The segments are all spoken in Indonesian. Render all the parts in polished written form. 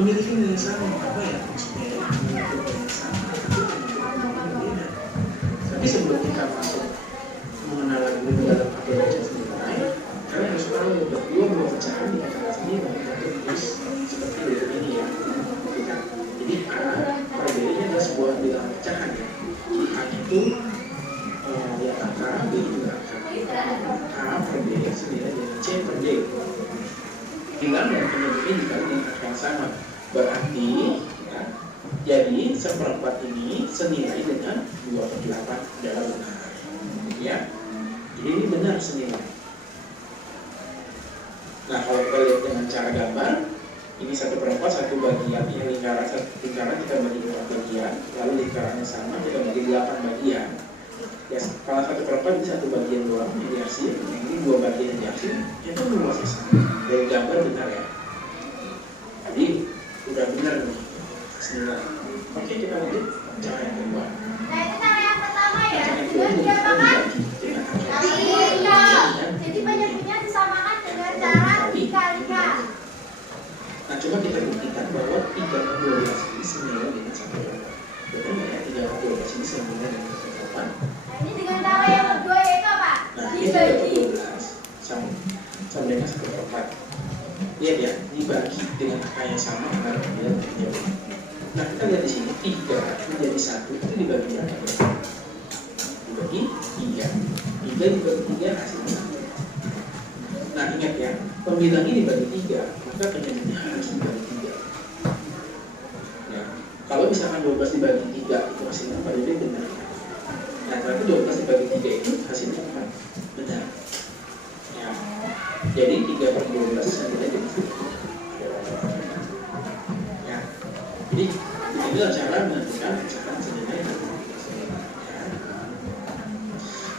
Memiliki nilai sama apa ya maksudnya sama tapi sebelum kita masuk mengenal lebih dalam apa baca nilai kalian harus tahu berdua bahwa pecahan di antara sendiri tertulis seperti berikut ini ya. Jadi A per B ini adalah sebuah bilangan pecahan ya. A itu ya angka, B itu angka. A per B bilang dan penyebutnya dikali dengan angka yang sama. Berarti ya, jadi seperempat ini senilai dengan 2/8 adalah benar. Ya, jadi ini benar senilai. Nah, kalau kita lihat dengan cara gambar, ini 1/4 satu bagian, ini lingkaran kita bagi 4 bagian, lalu lingkarannya sama kita bagi 8 bagian. Ya, kalau 1/4 ini satu bagian doang yang diarsip, yang ini 2 bagian yang diarsip, itu luasnya sama. Dari gambar benar ya. Jadi udah benar nih senilai. Oke, kita lanjut cara yang kedua. Nah, itu cara yang pertama ya. Cara yang kedua Dengan ini diapakan? dibagi. Jadi penyebutnya disamakan dengan cara dikalikan. Nah, coba kita buktikan bahwa 3/12 ini senilai dengan 1/4. Betul nggak ya? 3/12 ini senilai dengan 1/4. Nah, ini dengan cara yang kedua yaitu apa? Nah, ini Dibagi. 3/12 sama dengan 1/4. Lihat ya, dibagi dengan angka yang sama antara 9 dan 3. Nah, kita lihat di sini 3 menjadi 1 itu dibagi berapa? Dibagi 3. 3 dibagi 3 hasilnya 1. Nah, ingat ya, pembilang ini dibagi 3, maka penyebutnya harus dibagi 3. Ya, kalau misalkan 12 dibagi 3 itu hasilnya apa? Jadi benar. Nah, tapi 12 dibagi 3 itu hasilnya apa? Benar. Ya, jadi 3/12 senilai dengan 1. Ya, jadi inilah cara menentukan misalkan senilai dan senilai. Ya.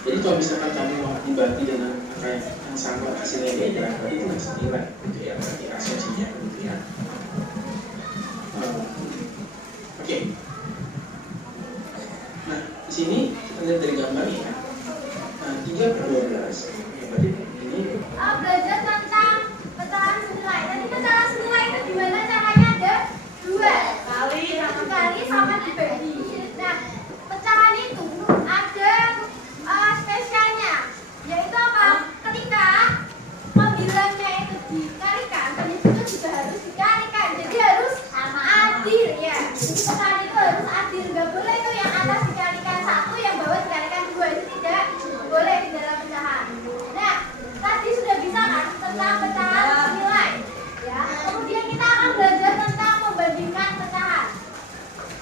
Jadi kalau misalkan kamu mau dibagi dengan angka yang sama hasilnya beda, berarti itu senilai, gitu ya, berarti asumsinya, gitu ya. Oke. Nah, di sini kita lihat dari gambarnya ya. Nah, 3/12, ya berarti ini. Belajar tentang pecahan senilai. Tadi pecahan senilai itu gimana caranya? Ada 2 kali sama dibagi. Nah, pecahan itu ada spesialnya, yaitu apa? Ketika pembilangnya itu dikalikan, penyebutnya juga harus dikalikan. Jadi harus adil ya. Jadi pecahan itu harus adil. Nggak boleh itu yang atas dikalikan 1, yang bawah dikalikan 2. Itu tidak boleh di dalam pecahan. Nah, tadi sudah bisa kan tentang pecahan senilai ya. Kemudian kita akan belajar tentang membandingkan pecahan.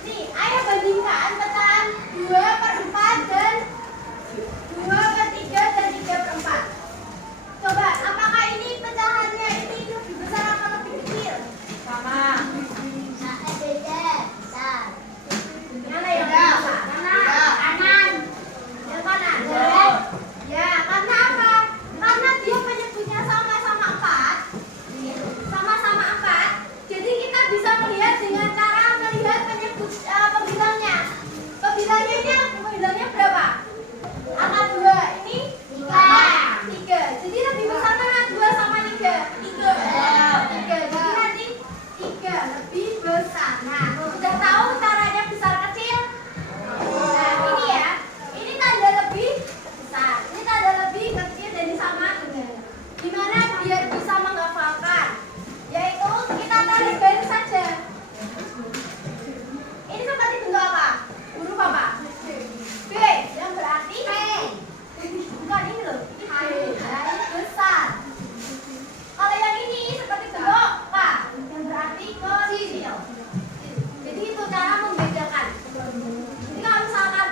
Nih, ayo bandingkan pecahan 2/4 dan 2/3 dan 3/4. Coba, apakah ini pecahannya ini lebih besar atau lebih kecil? Sama. Beda. Mana yang besar? Kanan. Yang kanan. Ya, karena apa? Karena dia menyebutnya sama-sama 4. Sama-sama 4. Jadi kita bisa melihat dengan cara melihat pembilangnya. Pembilangnya berapa? Angka 2 ini 3. Jadi lebih besar mana 2 sama 3? 3. Jadi nanti 3 lebih besar. Nah, udah tahu caranya besar kecil? Nah, ini ya. Ini tanda lebih besar. Ini tanda lebih kecil dan sama dengan. Gimana biar bisa menghafalkan? Yaitu kita tarik garis saja. Ini seperti bentuk apa? Huruf apa? B. Yang berarti B. Bukan ini loh. Ini B. Ini besar. Kalau yang ini seperti bentuk K. Yang berarti kecil. Jadi itu cara membedakan. Jadi kalau misalkan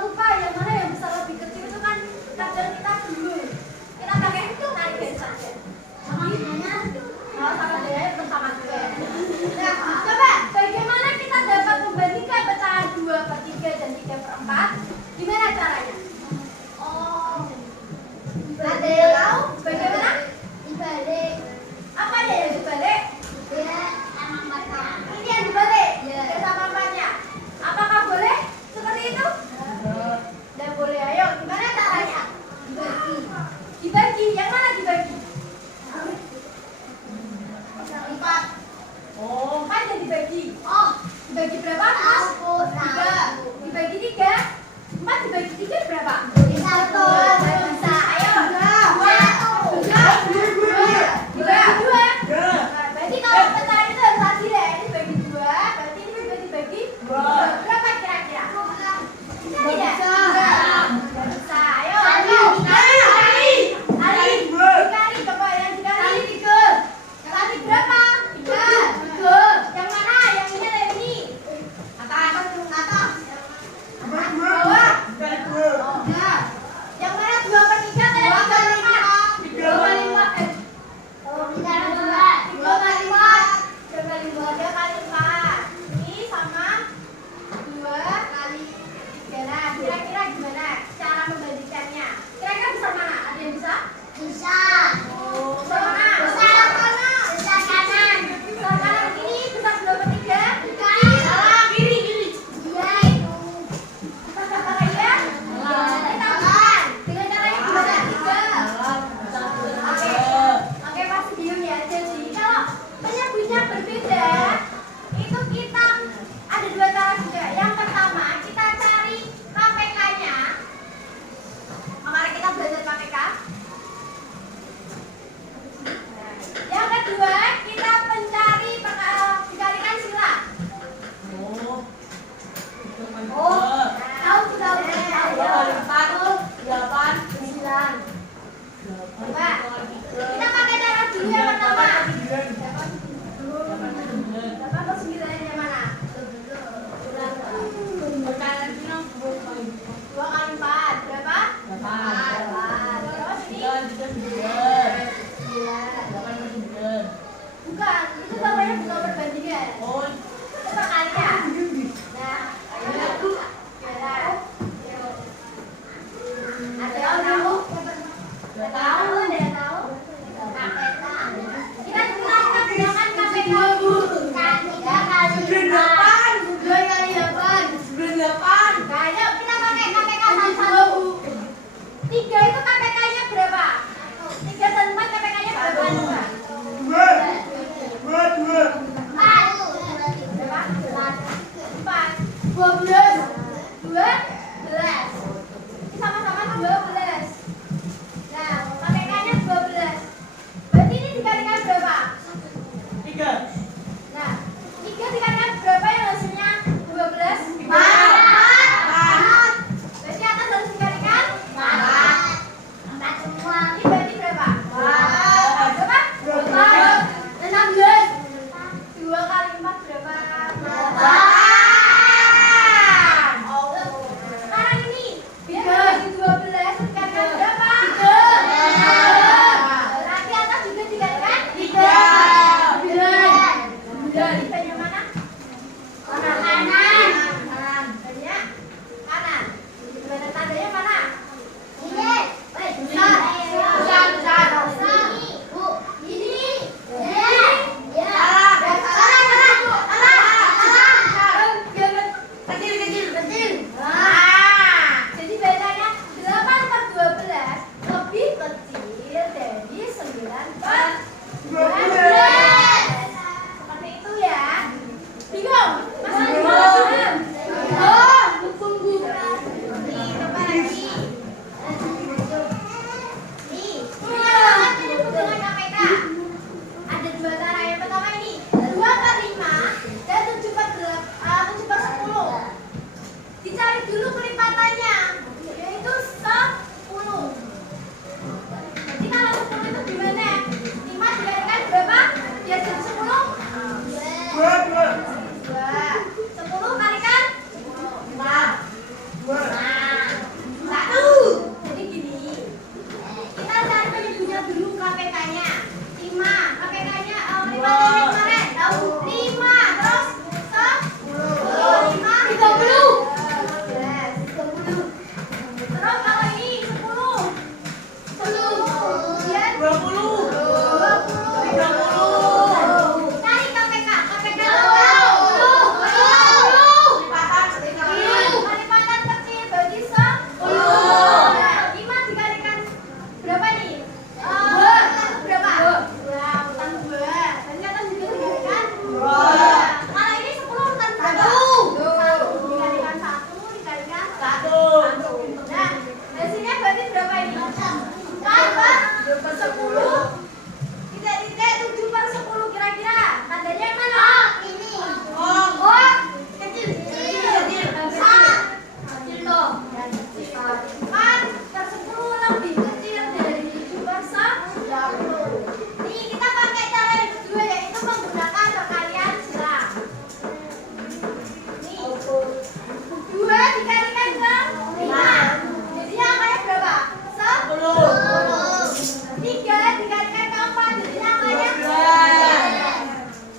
lupa yang mana yang besar lebih kecil itu kan kadang kita dulu. Kita pakai itu tarik garis saja. Sama gimana? Sama dengan bersama dengan. Nah, coba bagaimana kita dapat membandingkan pecahan 2/3 dan 3/4? Gimana caranya? Ada yang tahu bagaimana? Dibalik. Apa ya yang dibalik? Ya, emang batang. Ini yang dibalik. Bersama empatnya. Apakah boleh seperti itu? Tidak boleh. Ayo, gimana caranya? Dibagi. Dibagi. Yang mana dibagi? 4. Oh, kan jadi dibagi. Oh, dibagi berapa? 3. Dibagi 3. 4 dibagi 3 berapa? 1. Bisa. Ayo. 2. 2. Berarti kalau pecahan itu harus adil ya. Ini dibagi 2. Berarti ini dibagi 2. Berapa kira-kira? Bisa tidak? Tidak bisa. Ayo. Ali. Dikali coba yang dikali. Bukan, itu bapaknya bukan perbandingan. Itu perkalian. Nah, ada yang tahu? Nggak tahu, ada yang tahu? Kita gunakan KPK. 3 kali 8. Kayaknya kita pakai KPK 1. 3 itu KPK-nya berapa? 3 dan 4 KPK-nya berapa? 12. Ini sama-sama 12. Nah, KPK-nya 12. Berarti ini dikalikan berapa? 3. Nah, 3 dikalikan berapa yang hasilnya 12? 4. Berarti atas harus dikalikan 4 semua. Ini berarti berapa? Berapa? 16. 2 kali 4 berapa? 8. Sekarang ini biar bagi 12 dikalikan berapa? 3. Berarti atas juga dikalikan 3. 9. Banyak mana? Kanan. Banyak kanan. Gimana tandanya mana? Ini. Besar. Ini. Kecil. Jadi bedanya 8/12 lebih kecil dari 9/12. Seperti itu ya. Bingung? Masih bingung? Tunggu. Nih, coba lagi. Nih, ini dengan KPK. Ada 2 cara. Yang pertama ini 2/5 dan 7/10. Dicari dulu kelipatannya, yaitu 10. Jadi kalau 10 itu gimana? 5 dikalikan berapa? Biar jadi 10? 2. 10 kalikan 5. 1. Jadi gini, kita cari penyebutnya dulu KPK-nya. 5. KPK-nya kelipatannya kemarin tahu? 5 terus 10. 5 30. Terus kalau ini 10. Kemudian 20. 30. Cari KPK. KPK 10. Kelipatan kecil bagi 10. Nah, 5 dikalikan berapa nih? 2. Berapa? 2. Urutan 2. Dan kata juga dikalikan 2. Kalau ini 10 urutan berapa? 1. Dikalikan 1 dikalikan 1. Nah, hasilnya berarti berapa ini? 4/10. Titik-titik 7/10 kira-kira. Tandanya yang mana? Ini. Kecil. Kecil toh. 4/10 lebih kecil dari 7/10. Nih, kita pakai cara yang kedua, yaitu menggunakan perkalian silang. Nih, 2 dikalikan ke 5. Jadinya angkanya berapa? 10. 3 dikalikan ke 4. Jadinya angkanya 12.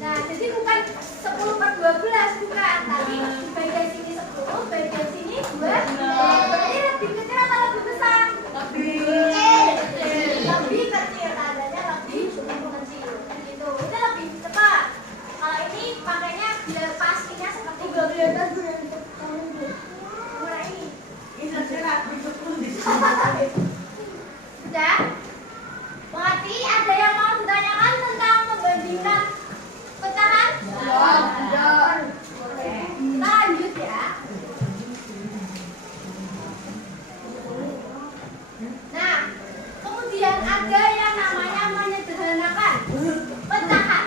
Nah, jadi bukan 10/12, bukan. Tapi bagian sini 10, bagian sini 12. Jadi lebih kecil atau lebih besar? Lebih kecil. Tandanya lebih kecil. Gitu. Itu lebih cepat. Kalau ini pakainya biar pastinya seperti mulai ini. Sudah? Mengerti? Ada yang mau ditanyakan tentang membandingkan pecahan? Sudah. Kita lanjut ya. Nah, kemudian ada yang namanya menyederhanakan pecahan.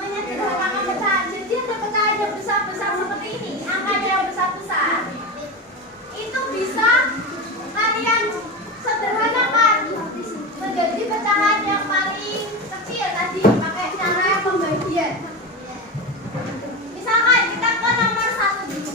Menyederhanakan pecahan. Jadi ada pecahan yang besar-besar seperti ini, angkanya yang besar-besar. Itu bisa kalian sederhanakan menjadi pecahan yang paling kecil tadi pakai cara pembagian. Misalkan kita ke nomor 1 dulu.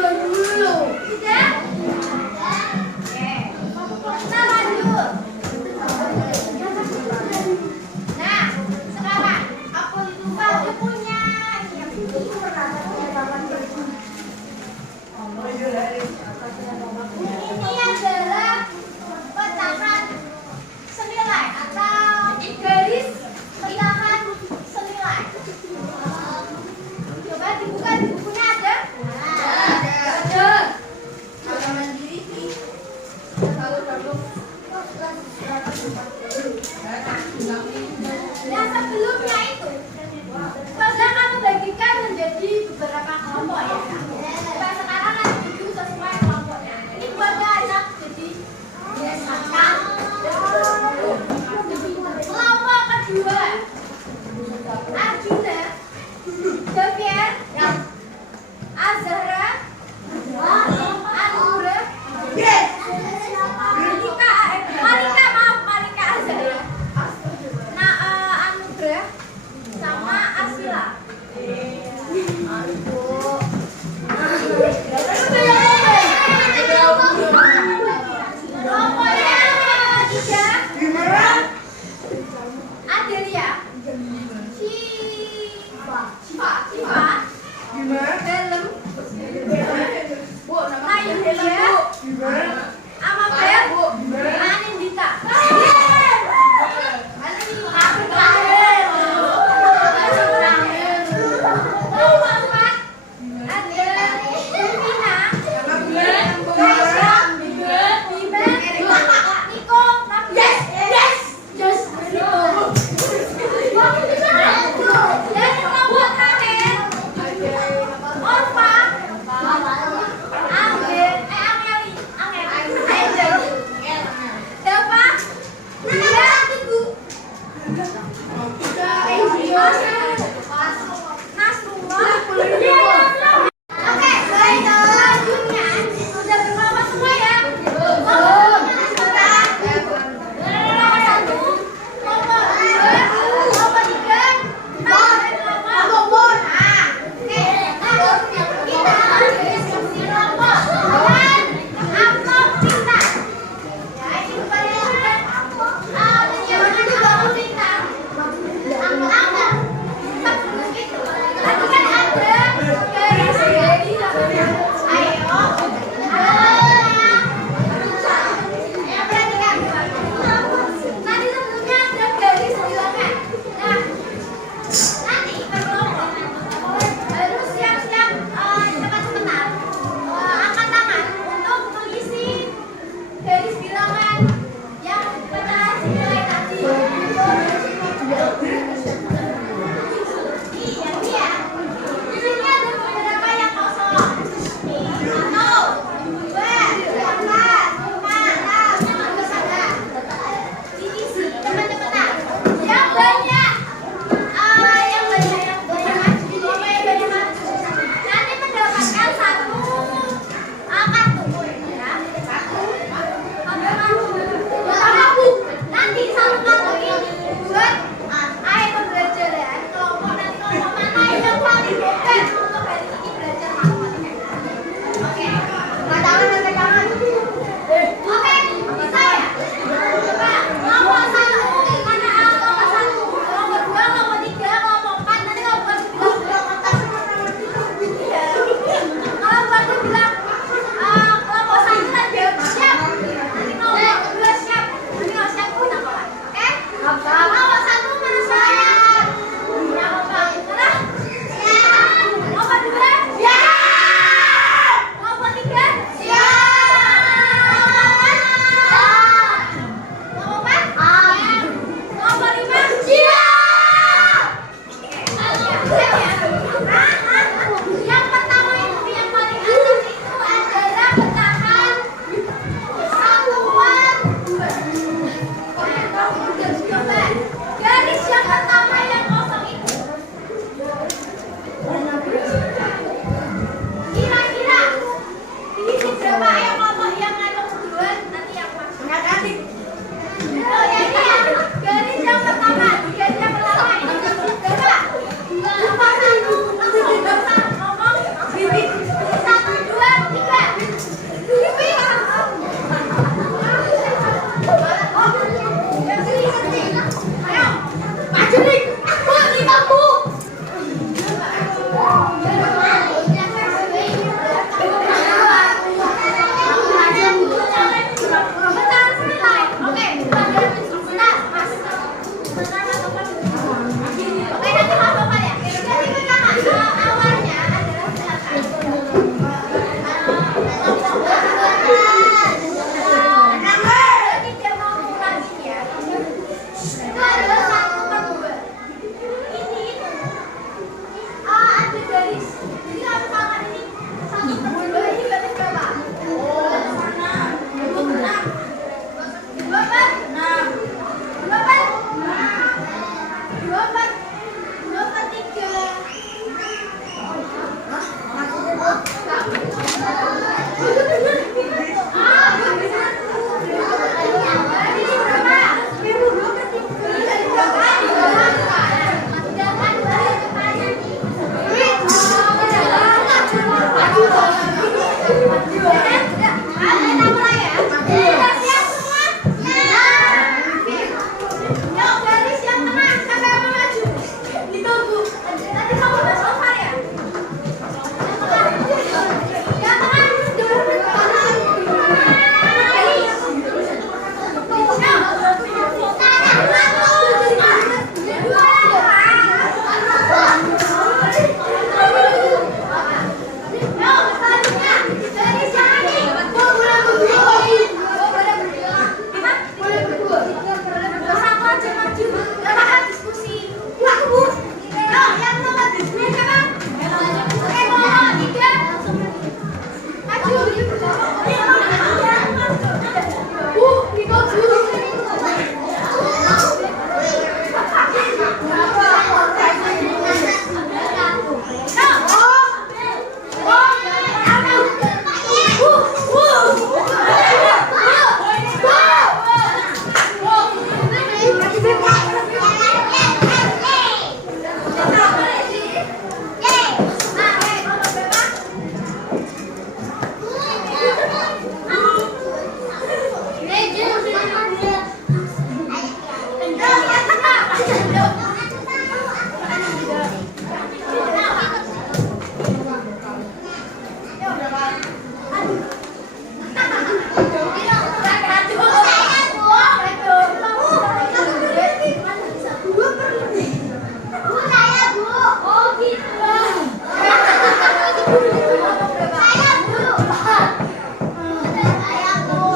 dulu. Sudah? Oke. Kita lanjut. Nah, sekarang aku lupa punya ini adalah pecahan senilai atau garis pecahan senilai. Coba dibuka di bukunya ada? Ada. Yang sebelumnya itu, coba kamu bagikan menjadi beberapa kelompok ya. Supaya sekarang nanti itu sesuai kelompoknya. Ini buatnya anak jadi biasakan. Kelompok kedua, Arjuna, Javier, Azhara, Anura, Malika Azhara, Anugrah, sama Asila. Kelompoknya tiga, Adelia, Siva, Helm, Nayulia, Amabel, Anindita. Aku terakhir. Keempat ada Vina, Kaisha, Bima, Niko, yes, dan kelompok terakhir Orfa, Angeli, Saya dulu. Saya dulu.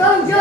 Terima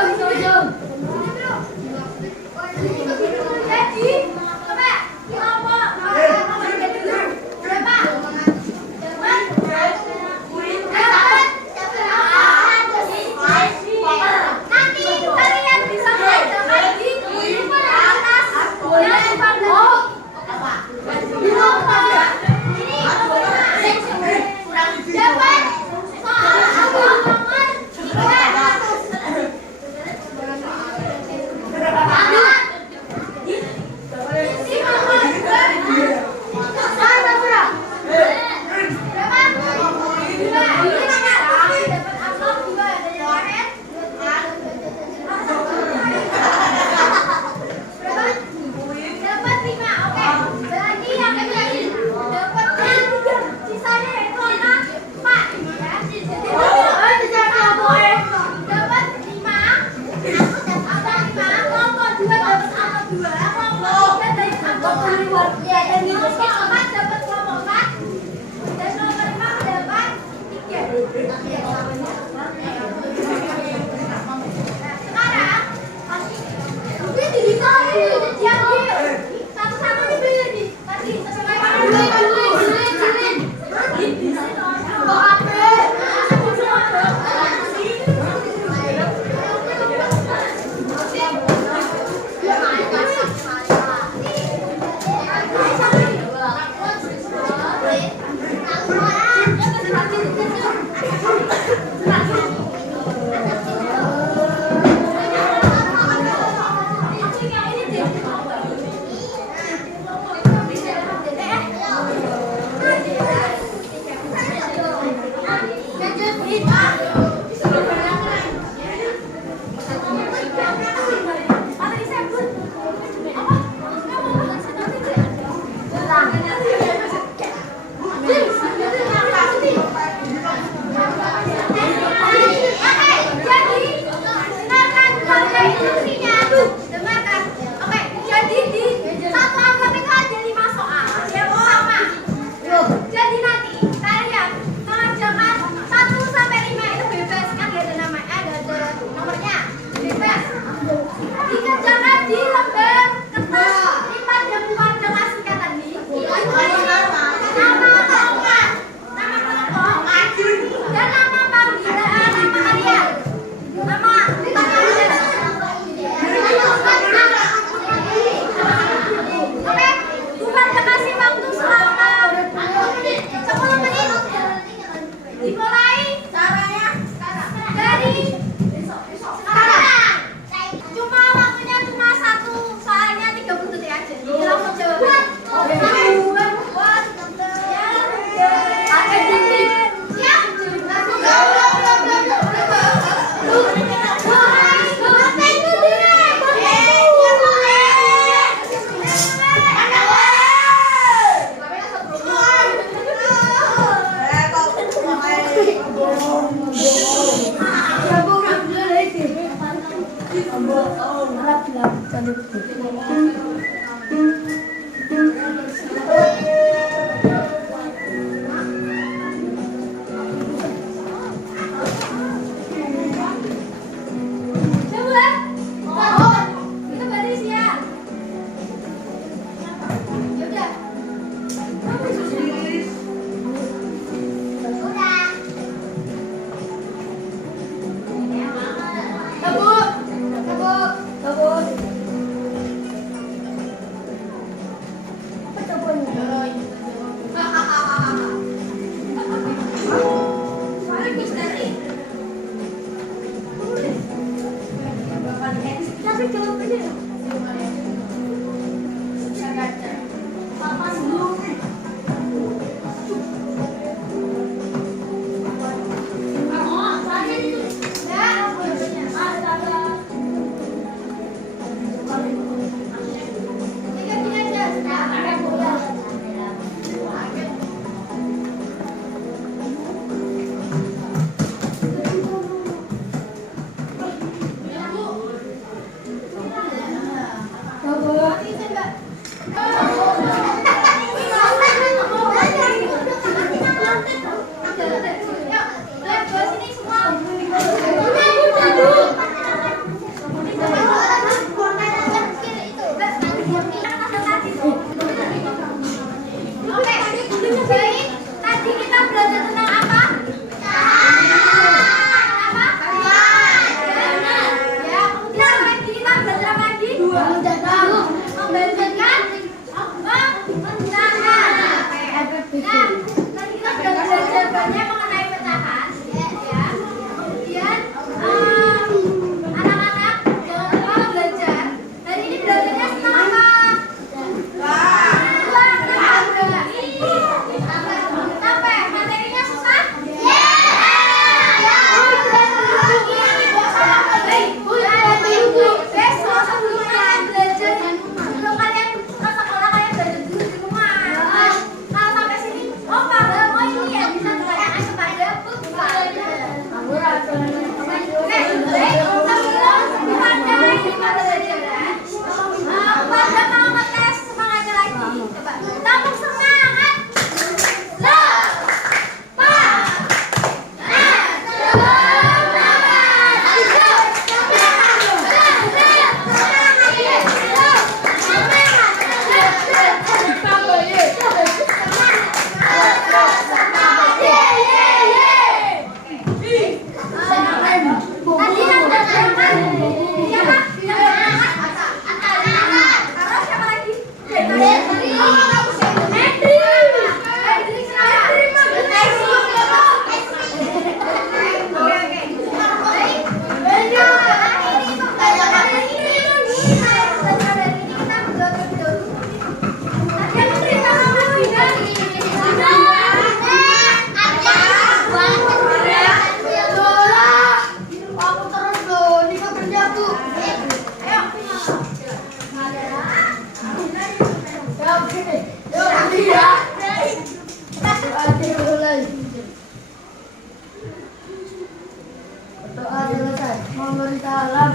Waalaikumsalam.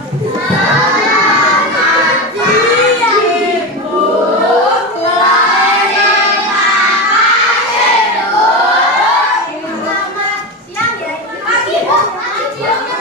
Selamat pagi, Ibu. Selamat siang ya. Pagi, Bu.